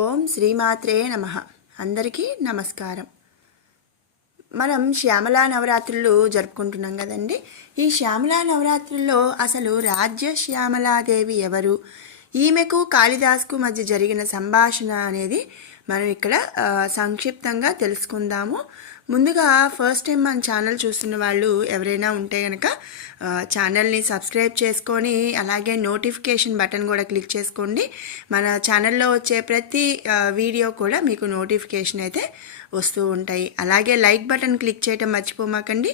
ఓం శ్రీమాత్రే నమః. అందరికీ నమస్కారం. మనం శ్యామలా నవరాత్రులు జరుపుకుంటున్నాం కదండి. ఈ శ్యామలా నవరాత్రుల్లో అసలు రాజ్య శ్యామలాదేవి ఎవరు, ఈమెకు కాళిదాస్కు మధ్య జరిగిన సంభాషణ అనేది మనం ఇక్కడ సంక్షిప్తంగా తెలుసుకుందాము. ముందుగా ఫస్ట్ టైం మన ఛానల్ చూస్తున్న వాళ్ళు ఎవరైనా ఉంటే కనుక ఛానల్ని సబ్స్క్రైబ్ చేసుకొని అలాగే నోటిఫికేషన్ బటన్ కూడా క్లిక్ చేసుకోండి. మన ఛానల్లో వచ్చే ప్రతి వీడియో కూడా మీకు నోటిఫికేషన్ అయితే వస్తూ ఉంటాయి. అలాగే లైక్ బటన్ క్లిక్ చేయటం మర్చిపోమాకండి.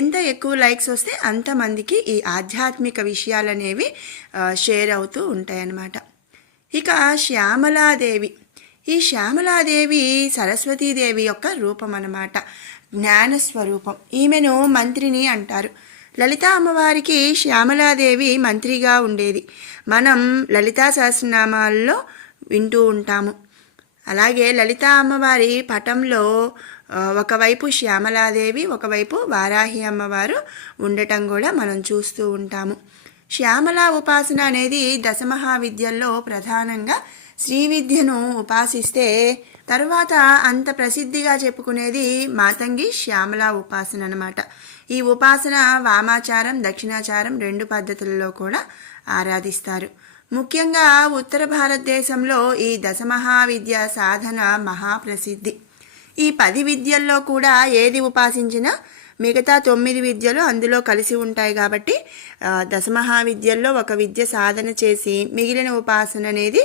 ఎంత ఎక్కువ లైక్స్ వస్తే అంతమందికి ఈ ఆధ్యాత్మిక విషయాలు అనేవి షేర్ అవుతూ ఉంటాయి అన్నమాట. ఇక శ్యామలాదేవి, ఈ శ్యామలాదేవి సరస్వతీదేవి యొక్క రూపం అన్నమాట, జ్ఞానస్వరూపం. ఈమెను మంత్రిని అంటారు. లలితా అమ్మవారికి శ్యామలాదేవి మంత్రిగా ఉండేది. మనం లలితా సహస్రనామాల్లో వింటూ ఉంటాము. అలాగే లలితా అమ్మవారి పటంలో ఒకవైపు శ్యామలాదేవి, ఒకవైపు వారాహి అమ్మవారు ఉండటం కూడా మనం చూస్తూ ఉంటాము. శ్యామలా ఉపాసన అనేది దశమహావిద్యల్లో ప్రధానంగా శ్రీ విద్యను ఉపాసిస్తే తరువాత అంత ప్రసిద్ధిగా చెప్పుకునేది మాతంగి శ్యామలా ఉపాసన అన్నమాట. ఈ ఉపాసన వామాచారం, దక్షిణాచారం రెండు పద్ధతులలో కూడా ఆరాధిస్తారు. ముఖ్యంగా ఉత్తర భారతదేశంలో ఈ దశమహావిద్య సాధన మహాప్రసిద్ధి. ఈ 10 విద్యల్లో కూడా ఏది ఉపాసించినా మిగతా 9 విద్యలు అందులో కలిసి ఉంటాయి కాబట్టి దశమహావిద్యల్లో ఒక విద్య సాధన చేసి మిగిలిన ఉపాసన అనేది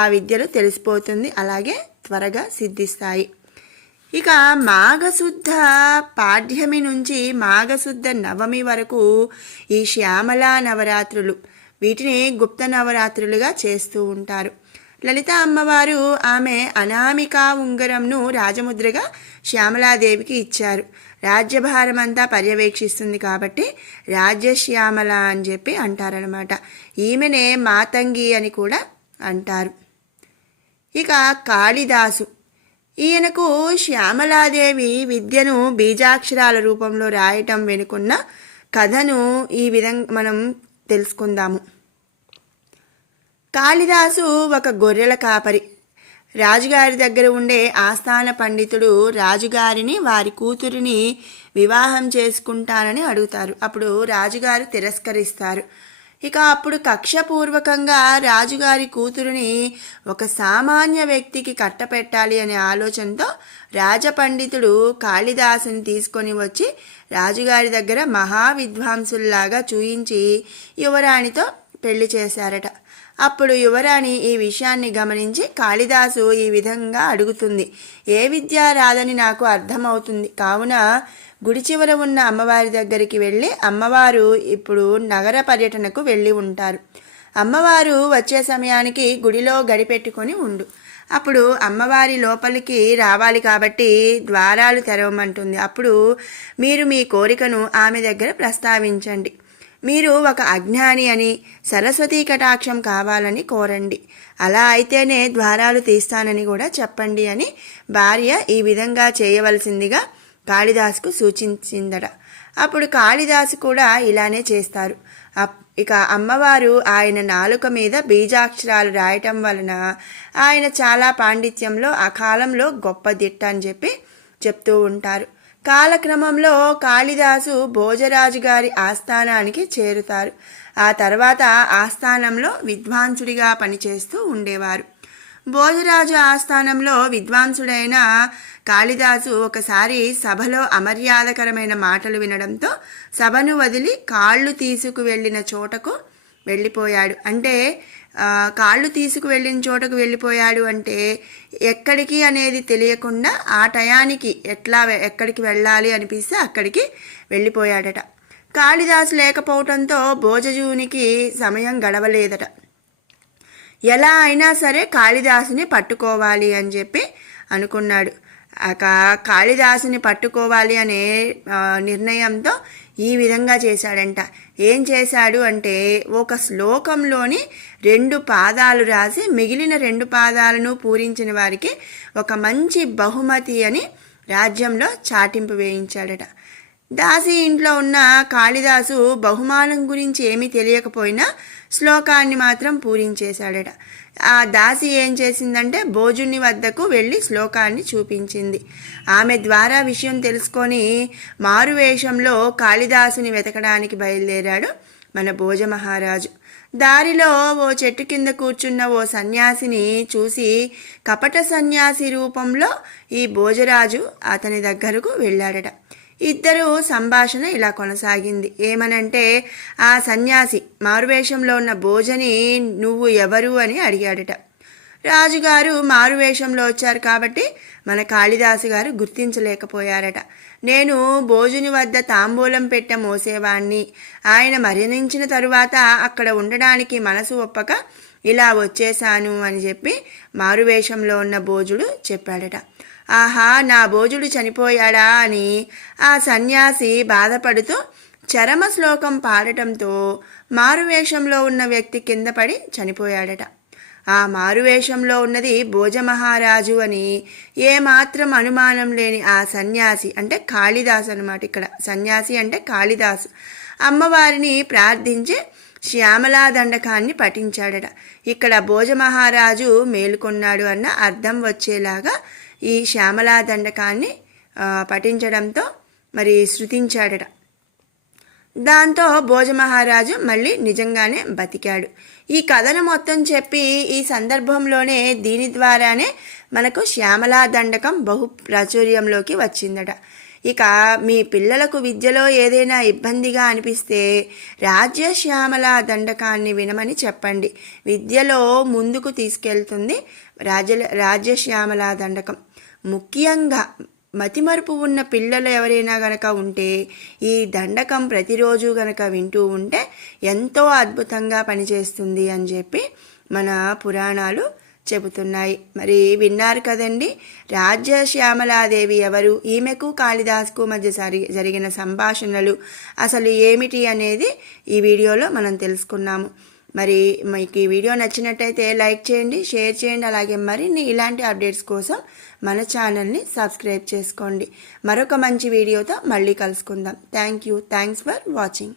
ఆ విద్యలో తెలిసిపోతుంది, అలాగే త్వరగా సిద్ధిస్తాయి. ఇక మాఘశుద్ధ పాడ్యమి నుంచి మాఘశుద్ధ నవమి వరకు ఈ శ్యామలా నవరాత్రులు, వీటిని గుప్త నవరాత్రులుగా చేస్తూ ఉంటారు. లలిత అమ్మవారు ఆమె అనామికా ఉంగరంను రాజముద్రగా శ్యామలాదేవికి ఇచ్చారు. రాజ్యభారం అంతా పర్యవేక్షిస్తుంది కాబట్టి రాజ్యశ్యామల అని చెప్పి అంటారనమాట. ఈమెనే మాతంగి అని కూడా అంటారు. ఇక కాళిదాసు, ఈయనకు శ్యామలాదేవి విద్యను బీజాక్షరాల రూపంలో రాయటం వెనుకున్న కథను ఈ విధంగా మనం తెలుసుకుందాము. కాళిదాసు ఒక గొర్రెల కాపరి. రాజుగారి దగ్గర ఉండే ఆస్థాన పండితుడు రాజుగారిని వారి కూతురిని వివాహం చేసుకుంటానని అడుగుతారు. అప్పుడు రాజుగారు తిరస్కరిస్తారు. ఇక అప్పుడు కక్షపూర్వకంగా రాజుగారి కూతురిని ఒక సామాన్య వ్యక్తికి కట్టపెట్టాలి అనే ఆలోచనతో రాజపండితుడు కాళిదాసుని తీసుకొని వచ్చి రాజుగారి దగ్గర మహావిద్వాంసుల్లాగా చూయించి యువరాణితో పెళ్లి చేశారట. అప్పుడు యువరాణి ఈ విషయాన్ని గమనించి కాళిదాసు ఈ విధంగా అడుగుతుంది, ఏ విద్య రాదని నాకు అర్థమవుతుంది, కావున గుడి చివర ఉన్న అమ్మవారి దగ్గరికి వెళ్ళి, అమ్మవారు ఇప్పుడు నగర పర్యటనకు వెళ్ళి ఉంటారు, అమ్మవారు వచ్చే సమయానికి గుడిలో గడిపెట్టుకొని ఉండు, అప్పుడు అమ్మవారి లోపలికి రావాలి కాబట్టి ద్వారాలు తెరవమంటుంది, అప్పుడు మీరు మీ కోరికను ఆమె దగ్గర ప్రస్తావించండి, మీరు ఒక అజ్ఞాని అని, సరస్వతీ కటాక్షం కావాలని కోరండి, అలా అయితేనే ద్వారాలు తీస్తానని కూడా చెప్పండి అని భార్య ఈ విధంగా చేయవలసిందిగా కాళిదాసుకు సూచించిందట. అప్పుడు కాళిదాసు కూడా ఇలానే చేస్తారు. ఇక అమ్మవారు ఆయన నాలుక మీద బీజాక్షరాలు రాయటం వలన ఆయన చాలా పాండిత్యంలో ఆ కాలంలో గొప్ప దిట్ట అని చెప్పి చెప్తూ ఉంటారు. కాలక్రమంలో కాళిదాసు భోజరాజు గారి ఆస్థానానికి చేరుతారు. ఆ తర్వాత ఆస్థానంలో విద్వాంసుడిగా పనిచేస్తూ ఉండేవారు. భోజరాజు ఆస్థానంలో విద్వాంసుడైన కాళిదాసు ఒకసారి సభలో అమర్యాదకరమైన మాటలు వినడంతో సభను వదిలి కాళ్ళు తీసుకువెళ్ళిన చోటకు వెళ్ళిపోయాడు. అంటే కాళ్ళు తీసుకువెళ్ళిన చోటకు వెళ్ళిపోయాడు అంటే ఎక్కడికి అనేది తెలియకుండా ఆ టయానికి ఎక్కడికి వెళ్ళాలి అనిపిస్తే అక్కడికి వెళ్ళిపోయాడట. కాళిదాసు లేకపోవడంతో భోజజునికి సమయం గడవలేదట. ఎలా అయినా సరే కాళిదాసుని పట్టుకోవాలి అని చెప్పి అనుకున్నాడు. కాళిదాసుని పట్టుకోవాలి అనే నిర్ణయంతో ఈ విధంగా చేశాడంట. ఏం చేశాడు అంటే ఒక శ్లోకంలోని 2 పాదాలు రాసి మిగిలిన 2 పాదాలను పూరించిన వారికి ఒక మంచి బహుమతి అని రాజ్యంలో చాటింపు వేయించాడట. దాసి ఇంట్లో ఉన్న కాళిదాసు బహుమానం గురించి ఏమీ తెలియకపోయినా శ్లోకాన్ని మాత్రం పూరించేశాడట. ఆ దాసి ఏం చేసిందంటే భోజుని వద్దకు వెళ్ళి శ్లోకాన్ని చూపించింది. ఆమె ద్వారా విషయం తెలుసుకొని మారువేషంలో కాళిదాసుని వెతకడానికి బయలుదేరాడు మన భోజ మహారాజు. దారిలో ఓ చెట్టు కింద కూర్చున్న ఓ సన్యాసిని చూసి కపట సన్యాసి రూపంలో ఈ భోజరాజు అతని దగ్గరకు వెళ్ళాడట. ఇద్దరు సంభాషణ ఇలా కొనసాగింది. ఏమనంటే ఆ సన్యాసి మారువేషంలో ఉన్న భోజని నువ్వు ఎవరు అని అడిగాడట. రాజుగారు మారువేషంలో వచ్చారు కాబట్టి మన కాళిదాసు గారు గుర్తించలేకపోయారట. నేను భోజుని వద్ద తాంబూలం పెట్ట మోసేవాణ్ణి. ఆయన మరణించిన తరువాత అక్కడ ఉండడానికి మనసు ఒప్పక ఇలా వచ్చేశాను అని చెప్పి మారువేషంలో ఉన్న భోజుడు చెప్పాడట. ఆహా, నా భోజుడు చనిపోయాడా అని ఆ సన్యాసి బాధపడుతూ చరమ శ్లోకం పాడటంతో మారువేషంలో ఉన్న వ్యక్తి కింద పడి చనిపోయాడట. ఆ మారువేషంలో ఉన్నది భోజమహారాజు అని ఏమాత్రం అనుమానం లేని ఆ సన్యాసి అంటే కాళిదాసు అనమాట. ఇక్కడ సన్యాసి అంటే కాళిదాసు అమ్మవారిని ప్రార్థించి శ్యామలా దండకాన్ని పఠించాడట. ఇక్కడ భోజమహారాజు మేలుకొన్నాడు అన్న అర్థం వచ్చేలాగా ఈ శ్యామలా దండకాన్ని పఠించడంతో మరి శృతించాడట. దాంతో భోజమహారాజు మళ్ళీ నిజంగానే బతికాడు. ఈ కథను మొత్తం చెప్పి ఈ సందర్భంలోనే దీని ద్వారానే మనకు శ్యామలా దండకం బహు ప్రాచుర్యంలోకి వచ్చిందట. ఇక మీ పిల్లలకు విద్యలో ఏదైనా ఇబ్బందిగా అనిపిస్తే రాజ్య శ్యామలా దండకాన్ని వినమని చెప్పండి. విద్యలో ముందుకు తీసుకెళ్తుంది రాజ్య శ్యామలా దండకం. ముఖ్యంగా మతిమరుపు ఉన్న పిల్లలు ఎవరైనా గనక ఉంటే ఈ దండకం ప్రతిరోజు గనక వింటూ ఉంటే ఎంతో అద్భుతంగా పనిచేస్తుంది అని చెప్పి మన పురాణాలు చెబుతున్నాయి. మరి విన్నారు కదండి, రాజ్య శ్యామలాదేవి ఎవరు, ఈమెకు కాళిదాసుకు మధ్య జరిగిన సంభాషణలు అసలు ఏమిటి అనేది ఈ వీడియోలో మనం తెలుసుకున్నాము. మరి మీకు ఈ వీడియో నచ్చినట్టయితే లైక్ చేయండి, షేర్ చేయండి. అలాగే మరిన్ని ఇలాంటి అప్డేట్స్ కోసం మన ఛానల్ని సబ్స్క్రైబ్ చేసుకోండి. మరొక మంచి వీడియోతో మళ్ళీ కలుసుకుందాం. Thanks for watching.